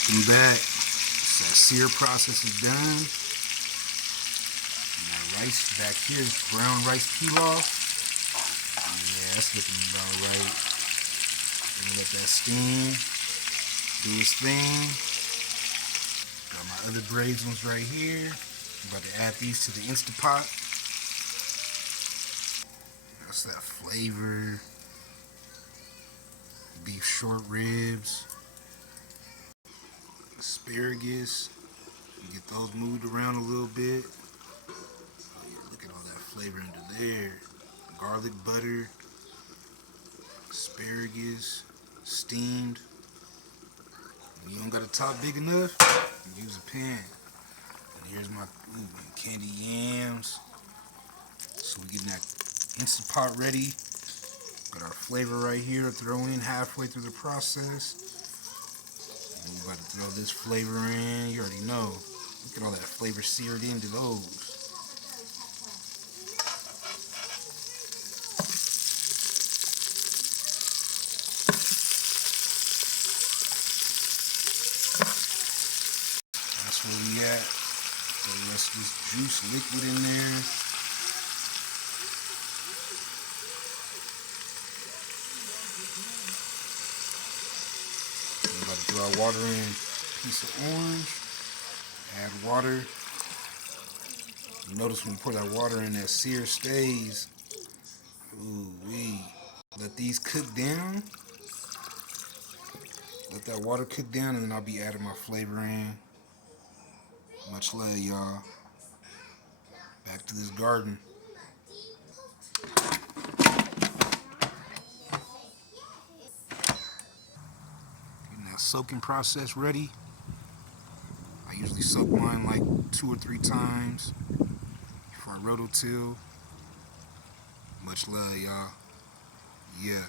Welcome back. So that sear process is done. And that rice back here is brown rice pilaf. Yeah, that's looking about right. Gonna let that steam, do its thing. Got my other braised ones right here. I'm about to add these to the Instapot. That's that flavor. Beef short ribs. Asparagus. You get those moved around a little bit. Oh yeah, look at all that flavor under there. Garlic butter, asparagus, steamed. When you don't got a top big enough, use a pan. And here's my candied yams. So we're getting that Instant Pot ready. Got our flavor right here to throw in halfway through the process. And we're about to throw this flavor in. You already know. Look at all that flavor seared into those. That's where we at. Got the rest of this juice liquid in there. We're about to throw our water in. Piece of orange. Add water. You notice when you pour that water in, that sear stays. Ooh wee. Let these cook down. Let that water cook down, and then I'll be adding my flavor in. Much love, y'all. Back to this garden. Getting that soaking process ready. I usually soak mine like 2 or 3 times before I rototill. Much love, y'all. Yeah.